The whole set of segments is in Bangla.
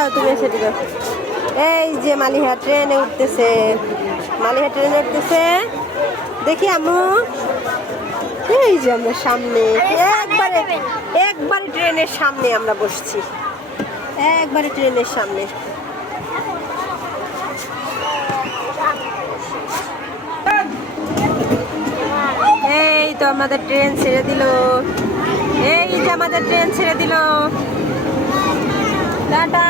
দাঁড়াও তুমি এসে দিবে। এই যে মালিহা ট্রেনে উঠতেছে। মালিহা ট্রেনে উঠতেছে। দেখি আম্মু। এই যে আমরা সামনে। একবারে একবারে ট্রেনের সামনে আমরা বসছি। একবারে ট্রেনের সামনে। এই তো আমাদের ট্রেন ছেড়ে দিল। এই যে আমাদের ট্রেন ছেড়ে দিল। টাটা।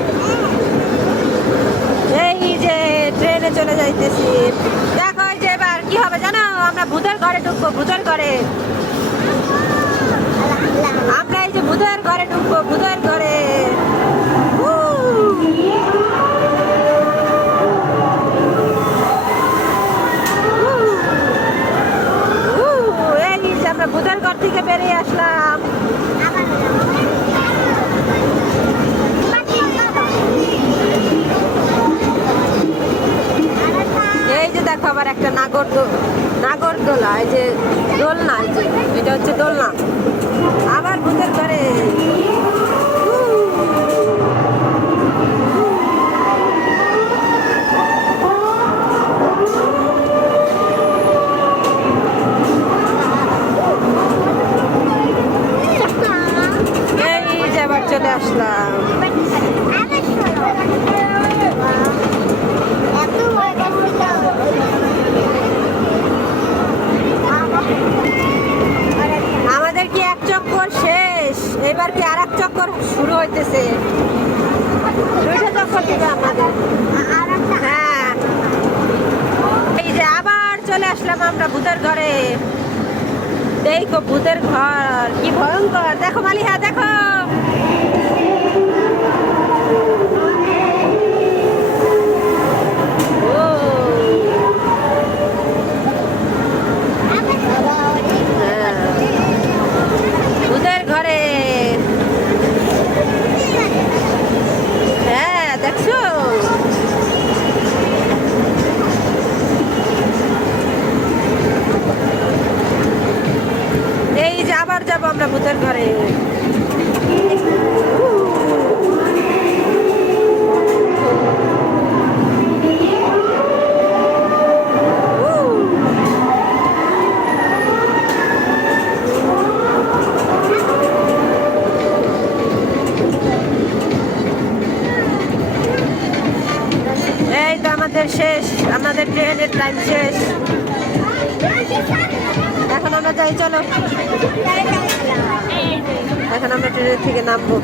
যাইতেছি দেখো যে এবার কি হবে জানো? আমরা ভূতের ঘরে ঢুকবো, ভূতের ঘরে। আমরা এই যে ভূতের ঘরে ঢুকবো, ভূতের ঘরে। আমরা ভূতের ঘর থেকে বেরিয়ে আসলাম এই যে দেখো আবার একটা নাগর দো- দোলা এই যে দোলনা এটা হচ্ছে দোলনা। আবার যে আবার চলে আসলাম আমাদের কি এক চক্কর শেষ এবার কি আর এক চক্কর শুরু হইতেছে? দুইটা চক্কর দিবে আমাদের। হ্যাঁ। এই যে আবার চলে আসলাম আমরা ভূতের ঘরে। দেখো ভূতের ঘর, কি ভয়ঙ্কর। দেখো মালিহা, দেখো। ভূতের ঘরে আমাদের শেষ আমাদের ট্রেনের টাইম শেষ। যাই চলো। এখন আমরা ট্রেনের থেকে নামবো।